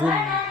所